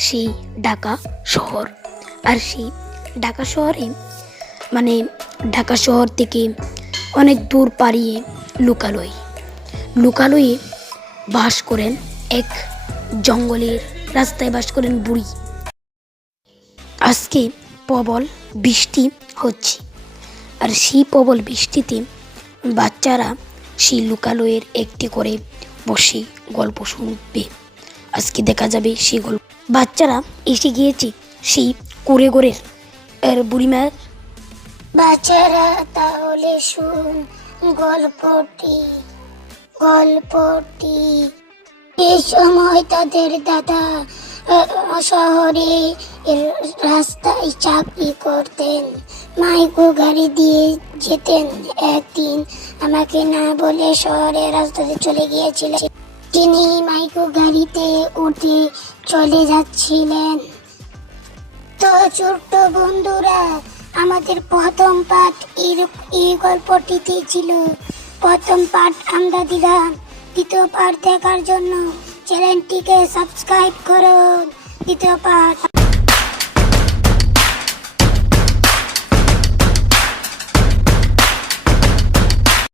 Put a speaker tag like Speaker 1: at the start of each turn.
Speaker 1: সেই ঢাকা শহর। আর সেই ঢাকা শহরে মানে ঢাকা শহর থেকে অনেক দূর পাড়িয়ে লোকালয়। লোকালয়ে বাস করেন এক জঙ্গলের রাস্তায় বাস করেন বুড়ি। আজকে প্রবল বৃষ্টি হচ্ছে। আর সেই প্রবল বৃষ্টিতে বাচ্চারা সেই লোকালয়ের একটি করে বসে গল্প শুনবে। আজকে দেখা যাবে সেই গল্প বাচ্চারা এসে গিয়েছে সেই কুড়ে গোড়ের আর বুড়িমার
Speaker 2: বাচ্চারা, তাহলে শুন গল্পটি। গল্পটি। এই সময় তাদের দাদা শহরে রাস্তায় চাকরি করতেন। মাইকো গাড়ি দিয়ে যেতেন। একদিন আমাকে না বলে শহরে রাস্তাতে চলে গিয়েছিলেন তিনি মাইকো গাড়িতে উঠে চলে যাচ্ছিলেন। তো ছোট্ট বন্ধুরা, আমাদের প্রথম পাঠ এই- গল্পটিতে ছিল। প্রথম পাঠ আমরা দিলাম। দ্বিতীয় পাঠ দেখার জন্য চ্যানেলটিকে সাবস্ক্রাইব করুন। দ্বিতীয় পাঠ